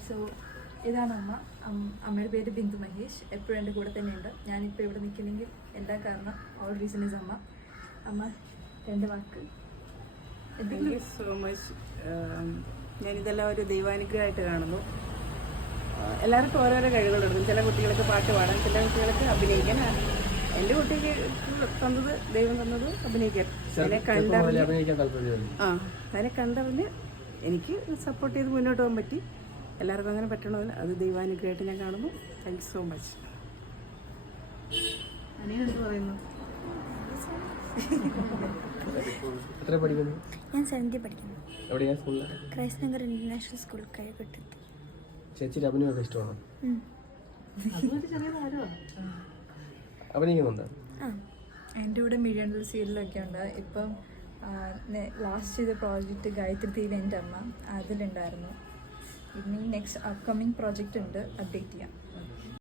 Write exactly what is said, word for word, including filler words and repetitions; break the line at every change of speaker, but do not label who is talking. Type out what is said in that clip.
So ഇതാണ് അമ്മ. അമ്മയുടെ പേര് ബിന്ദു മഹേഷ്. എപ്പോഴും എൻ്റെ കൂടെ തന്നെയുണ്ട്. ഞാനിപ്പോൾ ഇവിടെ നിൽക്കുന്നെങ്കിൽ എല്ലാ കാരണം ഓൾ റീസൺ ഇസ് അമ്മ. അമ്മ രണ്ട് വാക്ക്.
Thank you so much. ഞാനിതെല്ലാം ഒരു ദൈവാനുഗ്രഹമായിട്ട് കാണുന്നു. എല്ലാവർക്കും ഓരോരോ കഴിവുകളുണ്ട്. ചില കുട്ടികൾക്ക് പാട്ട് പാടാൻ, ചില കുട്ടികൾക്ക് അഭിനയിക്കാൻ. എൻ്റെ കുട്ടിക്ക് തന്നത് ദൈവം തന്നത് അഭിനയിക്കാൻ. അതിനെ കണ്ടറിഞ്ഞ് ആ അതിനെ കണ്ടറിഞ്ഞ് എനിക്ക് സപ്പോർട്ട് ചെയ്ത് മുന്നോട്ട് പോകാൻ പറ്റി. എല്ലാവർക്കും അങ്ങനെ പറ്റണമെന്ന് അത് ദൈവാനുഗ്രഹമായിട്ട് ഞാൻ കാണുന്നു. Thank you so much.
അനിയനെന്ത് പറയുന്നു?
എത്ര പഠിക്കുന്നു?
ഞാൻ സെവൻത്തിൽ പഠിക്കുന്നു.
എവിടെയാ സ്കൂളിൽ?
ക്രൈസ്റ്റ് നഗർ ഇന്റർനാഷണൽ സ്കൂൾ കഴിവട്ടത്ത്.
ചേച്ചിയുടെ അഭിനയമൊക്കെ ഇഷ്ടമാണോ? അഭിനയിക്കുന്നുണ്ട്.
ആ
എൻ്റെ കൂടെ മീഡിയ സീരിയലൊക്കെ ഉണ്ട്. ഇപ്പം ലാസ്റ്റ് ചെയ്ത പ്രോജക്റ്റ് ഗായത്രി തീയിൽ എൻ്റെ അമ്മ അതിലുണ്ടായിരുന്നു. ഇനി നെക്സ്റ്റ് അപ്കമിങ് പ്രോജക്റ്റ് ഉണ്ട്, അപ്ഡേറ്റ് ചെയ്യാം.